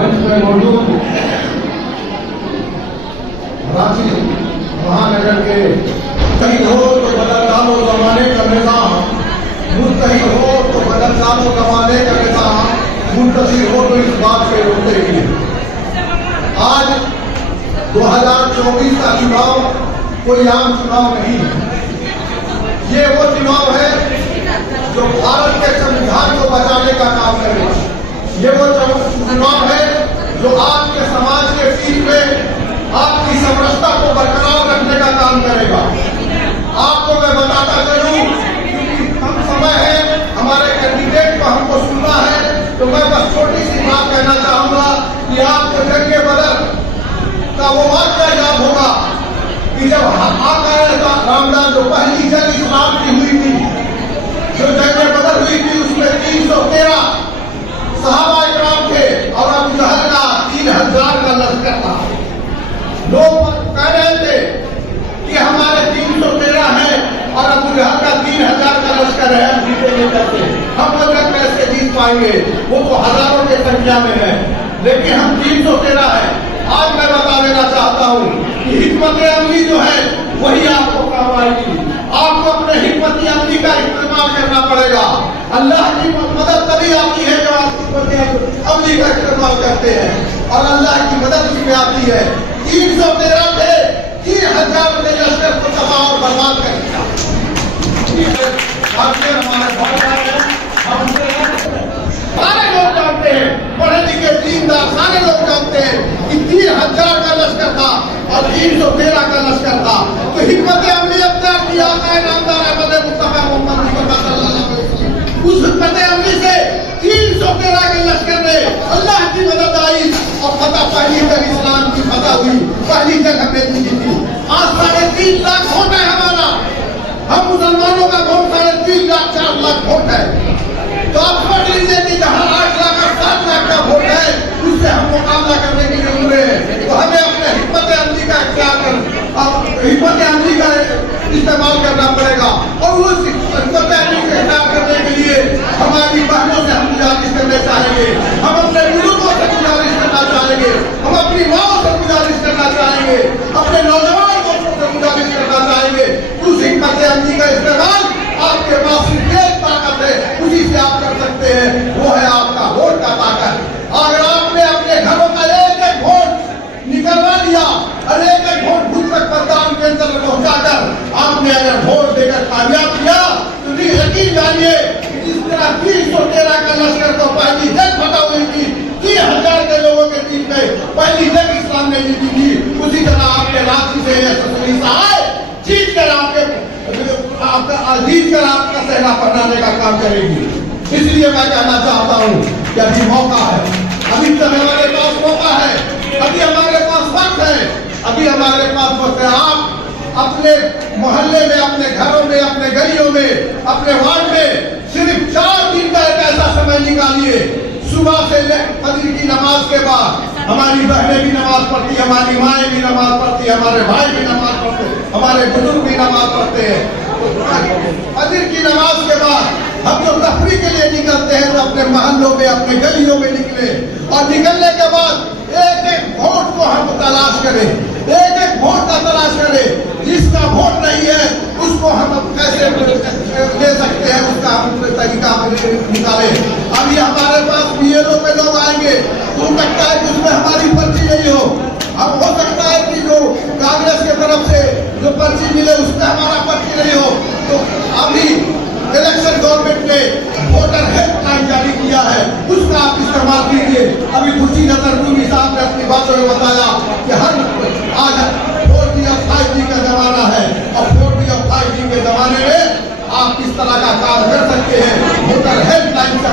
मंच पर मौजूद रांची महानगर के मुत्तहिद हो तो बदलगामो जमाने का निजाम, मुत्तहिद हो तो बदलगामो जमाने का निजाम, मुंतशिर हो तो इस बात से रोते ही। आज 2024 का चुनाव कोई आम चुनाव नहीं है। ये वो चुनाव है जो भारत के संविधान को बचाने का काम करेगा। ये वो चुनाव है जो आपके समाज के बीच में आपकी समरसता को बरकरार रखने का काम करेगा। आपको मैं बताता चलूं, क्योंकि कम समय है, हमारे कैंडिडेट को हमको सुनना है, तो मैं बस छोटी सी बात कहना चाहूंगा कि आपको जंग बदर का वो वाक़या याद होगा कि जब आका रामदास जो पहली जंग इस्लाम की हुई थी, जो जंग बदर हुई थी, उसमें 313 सहाबा इकराम थे और अबू जहल का 3000 का लश्कर था। लोग कह रहे थे कि हमारे 313 है और अबू जहल का 3000 का लश्कर है, हम जीतेंगे कैसे, हम लोग कैसे जीत पाएंगे, वो तो हजारों की संख्या में है, लेकिन हम 313 है। आज मैं बता देना चाहता हूँ कि हिकमत अमली जो है वही आपको काम आएगी। आपको अपने हिकमत अमली का इस्तेमाल करना पड़ेगा। अल्लाह की मदद तभी आती है जब आप हिकमत अमली का इस्तेमाल करते हैं, और अल्लाह की मदद उसमें आती है। 313 थे, 3000 ने लश्कर को तबाह और बर्बाद कर दिया। सारे लोग जानते हैं, पढ़े लिखे दीनदार सारे लोग जानते हैं कि 3000 का लश्कर था और 313 का लश्कर था। तो हिकमत अमली अख्तियार किया नामदार अहमद मुस्तफा मोहम्मद उस हिकमत अमली से 313 के लश्कर ने अल्लाह की मदद आई और फतह, पहली जंग इस्लाम की फतह हुई, पहली जंग हमने जीती थी। आज 3.5 लाख वोट है हमारा, हम मुसलमानों का वोट 3.5 लाख 4 लाख वोट है। तो आप समझ लीजिए कि जहाँ 8 लाख और 7 लाख का वोट है, उससे हम मुकाबला करने के लिए उमरे हैं। तो हमें अपने हिकमत अमली का हिकमत अमली का इस्तेमाल करना पड़ेगा, और उस हिकमत अमली का इस्तेमाल करने के लिए हमारी बहनों से हम गुजारिश करने चाहेंगे, हम अपने बुजुर्गों से गुजारिश करना चाहेंगे, हम अपनी माओ से गुजारिश करना चाहेंगे, अपने नौजवान दोस्तों से गुजारिश करना चाहेंगे। उस हिकमत अमली का इस्तेमाल आपके पास सिर्फ एक ताकत है, उसी से आप कर सकते हैं, वो है आपका वोट का ताकत। अगर आपने अपने घरों का एक एक वोट निकलवा लिया और एक एक वोट बूथ तक मतदान केंद्र में पहुंचाकर आपने अगर वोट देकर कामयाब किया, तो यकीन जानिए जिस तरह 313 का लश्कर को पहली जंग फटा हुई थी, 3000 के लोगों के बीच में पहली जंग इस्लाम ने जीती थी, उसी तरह आपके रांची से जीत कर आपका सहरा पहनाने का काम करेगी। इसलिए मैं कहना चाहता हूँ कि अभी मौका है, अभी तक हमारे पास मौका है, अभी हमारे पास वक्त है, अभी हमारे पास वक्त है। आप अपने मोहल्ले में, अपने घरों में, अपने गलियों में, अपने वार्ड में सिर्फ 4 दिन का एक ऐसा समय निकालिए, सुबह से फजर की नमाज के बाद हमारी बहनें भी नमाज पढ़ती, हमारी माएँ भी नमाज पढ़ती, हमारे भाई भी नमाज पढ़ते, हमारे बुजुर्ग भी नमाज पढ़ते हैं। फजर की नमाज के बाद हम जो तफरी के लिए निकलते हैं, तो अपने मोहल्लों में, अपने गलियों में निकले, और निकलने के बाद एक एक वोट को हम तलाश करें, एक एक वोट का तलाश करें। जिसका वोट नहीं है उसको हम कैसे ले सकते हैं, उसका हम तरीका निकालें। अभी हमारे पास बीएलओ पे लोग आएंगे, तो लगता है कि उसमें हमारी पर्ची नहीं हो। अब हो सकता है कि जो कांग्रेस की तरफ से जो पर्ची मिले उसमें हमारा पर्ची नहीं हो, तो अभी इलेक्शन गवर्नमेंट ने वोटर हेल्पलाइन जारी किया है, उसका आप इस्तेमाल कीजिए। अभी खुशी नजर नूरी साहब ने अपनी बातों में बताया कि हर आज 4G और 5G का जमाना है, और 4G और 5G के जमाने में आप किस तरह का कार्य कर सकते हैं। वोटर हेल्पलाइन का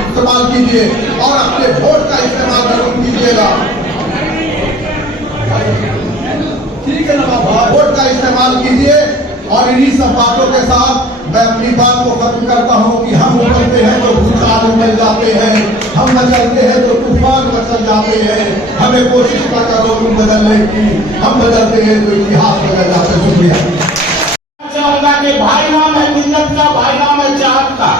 इस्तेमाल कीजिए और अपने वोट का इस्तेमाल जरूर कीजिएगा, ठीक है ना, वोट का इस्तेमाल कीजिए। और इन्हीं सब बातों के साथ मैं अपनी बात को खत्म करता हूँ कि हम उमड़ते हैं तो भूचाल उमड़ जाते हैं, हम मचलते हैं तो तूफान मचल जाते हैं। हमें कोशिश न करो तुम बदलने की, हम बदलते हैं तो इतिहास बदल जाते हैं। शुक्रिया। के भाई नाम है मिन्नत का, भाई नाम है चाहत का,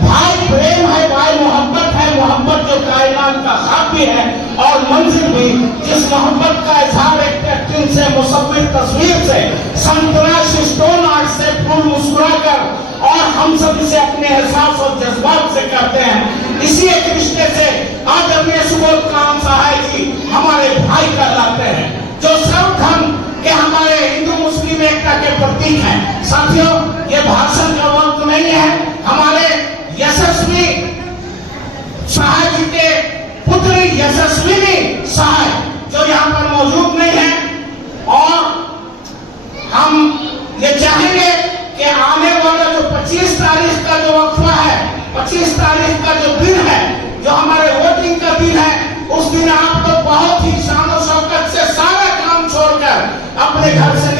भाई प्रेम है, भाई मोहब्बत है, मोहब्बत जो कायनात बयान का खाब भी है और मंजिल भी, जिस मोहब्बत का इजहार एक टेक्टिन से मुसव्विर तस्वीर से संतराश स्टोन आर्ट से फूल मुस्कुराकर और हम सब इसे अपने एहसास और जज्बात से करते हैं। इसी एक रिश्ते से आदरणीय सुबोध कांत सहाय जी हमारे भाई कहलाते हैं, जो सर्वधर्म के हमारे हिंदू मुस्लिम एकता के प्रतीक हैं। साथियों, ये भाषण का वक्त नहीं है। हमारे यशस्वी सहाय जी के पुत्री यशस्विनी सहाय जो यहाँ पर मौजूद नहीं है, और हम ये चाहेंगे कि आने वाला जो 25 तारीख का जो वक्फा है, 25 तारीख का जो दिन है, जो हमारे वोटिंग का दिन है, उस दिन आप लोग बहुत ही शान और शौकत से सारा काम छोड़कर अपने घर से